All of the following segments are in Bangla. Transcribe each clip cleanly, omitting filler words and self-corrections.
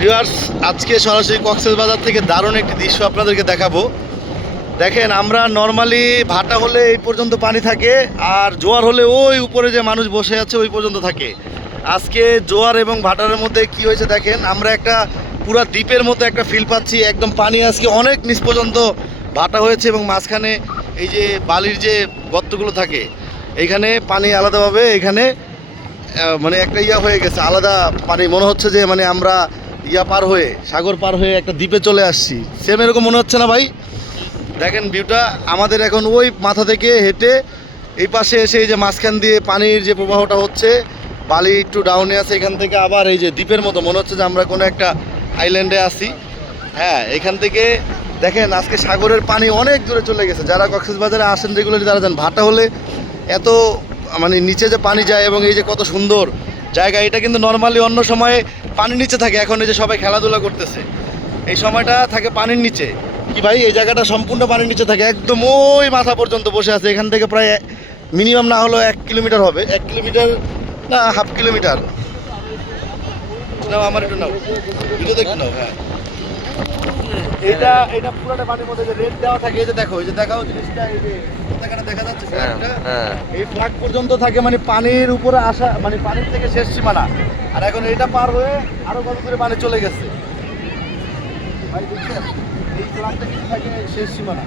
ভিউয়ার্স, আজকে সরাসরি কক্সবাজার থেকে দারুণ একটি দৃশ্য আপনাদেরকে দেখাবো। দেখেন, আমরা নর্মালি ভাটা হলে এই পর্যন্ত পানি থাকে, আর জোয়ার হলে ওই উপরে যে মানুষ বসে আছে ওই পর্যন্ত থাকে। আজকে জোয়ার এবং ভাটার মধ্যে কি হয়েছে দেখেন, আমরা একটা পুরা দ্বীপের মতো একটা ফিল পাচ্ছি। একদম পানি আজকে অনেক নিচ পর্যন্ত ভাটা হয়েছে এবং মাঝখানে এই যে বালির যে গর্তগুলো থাকে এইখানে পানি আলাদাভাবে এখানে মানে একটা ইয়া হয়ে গেছে, আলাদা পানি। মনে হচ্ছে যে মানে আমরা ইয়া পার হয়ে, সাগর পার হয়ে একটা দ্বীপে চলে আসছি। সেম এরকম মনে হচ্ছে না ভাই? দেখেন ভিউটা, আমাদের এখন ওই মাথা থেকে হেঁটে এই পাশে এসে এই যে মাঝখান দিয়ে পানির যে প্রবাহটা হচ্ছে, বালি একটু ডাউনে আছে, এখান থেকে আবার এই যে দ্বীপের মতো মনে হচ্ছে যে আমরা কোনো একটা আইল্যান্ডে আছি। হ্যাঁ, এখান থেকে দেখেন আজকে সাগরের পানি অনেক দূরে চলে গেছে। যারা কক্সবাজারে আসেন রেগুলারলি তারা জানেন ভাটা হলে এত মানে নিচে যে পানি যায় এবং এই যে কত সুন্দর জায়গা, এটা কিন্তু নর্মালি অন্য সময়ে পানির নিচে থাকে। এখন এই যে সবাই খেলাধুলা করতেছে, এই সময়টা থাকে পানির নিচে। কি ভাই, এই জায়গাটা সম্পূর্ণ পানির নিচে থাকে, একদম ওই মাথা পর্যন্ত বসে আছে। এখান থেকে প্রায় মিনিমাম না হলেও 1 কিলোমিটার হবে, 1 কিলোমিটার না হাফ কিলোমিটার। নাও আমার একটু নাও, ভিডিও দেখতে নাও। হ্যাঁ, এটা পুরোটা পানির মধ্যে যে রেড দেওয়া থাকে, এই যে দেখো, এই যে দেখাও জিনিসটা, এই যে পতাকাটা দেখা যাচ্ছে ফ্ল্যাগটা, এই ফ্ল্যাগ পর্যন্ত থাকে মানে পানির উপরে আসা, মানে পানির থেকে শেষ সীমানা। আর এখন এটা পার হয়ে আরো কত দূরে পানি চলে গেছে ভাই, দেখছেন? এই ফ্ল্যাগটা কিন্তু থাকে শেষ সীমানা,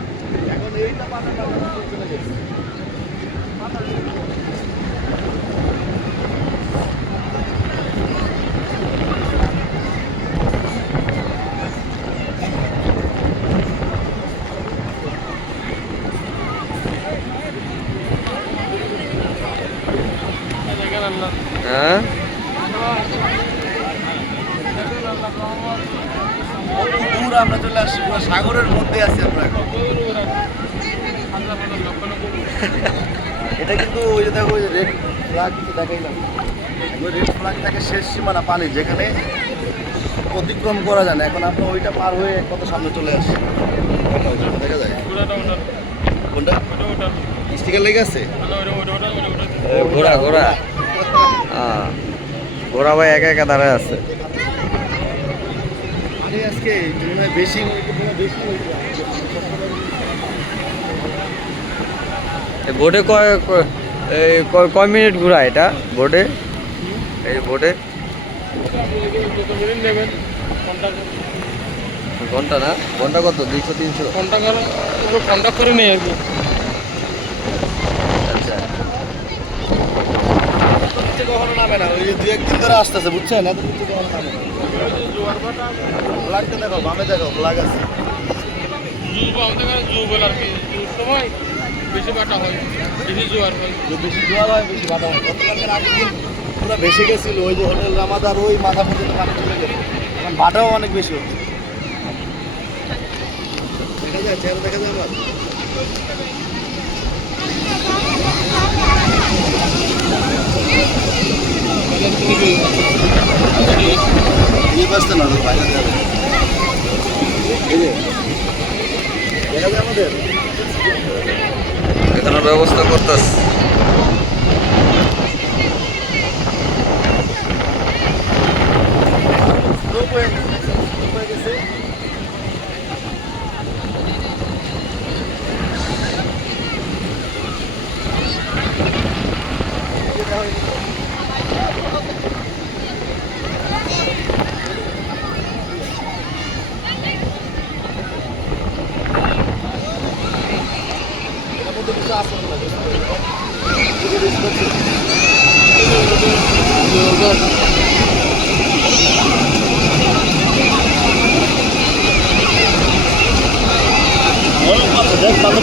এখন এইটা পার হয়ে চলে গেছে। হ্যাঁ, দূর আমরা চলে আসছি, পুরো সাগরের মধ্যে আছি আমরা এখন। এটা কিন্তু ওই যে দেখো, ওই যে রেড ফ্ল্যাগ দেখাইলাম, ওই রেড ফ্ল্যাগ থাকে শেষ সীমানা পানি, যেখানে অতিক্রম করা যায় না। এখন আমরা ওইটা পার হয়ে কত সামনে চলে আসছি, দেখা যায়। কোনটা স্টিকার লেগে আছে? ঘোড়া ঘোড়া ঘোড়া ভাই একা একা দাঁড়ায় আছে। পানি আজকে মনে হয় বেশি বেশি হয়েছে। বোটে কয় মিনিট ঘোরা এটা বোটে? এই বোটে ঘন্টা না, ঘন্টা কত? 200-300 ঘন্টা করে নেই আর কি। আচ্ছা, নিচে কখনো নামে না, ওই যে 2-1 দিন ধরে আসতেছে, বুঝছেন? এত নিচে কখনো নামে না। ফ্ল্যাগটা দেখো, বামে দেখো ফ্ল্যাগ আছে। সময় বেশি বাটা হয়, বেশি জোয়ার হয়। বেশি জোয়ার হয়, বেশি ভাটা হয়। গতকালকের আগের দিন পুরো ভেসে গেছিল ওই যে হোটেল রামাদার, ওই মাথা পর্যন্ত পানি চলে গেছে। এখন ভাটাও অনেক বেশি হচ্ছে। দেখা যায়, চেহারা দেখা যায় আমার। এই পাশটা না, বাইরে যাবে। এই যে দেখা যায় আমাদের এখানে ব্যবস্থা করতেছ। লোক হয়ে গেছে। দেখ পাতা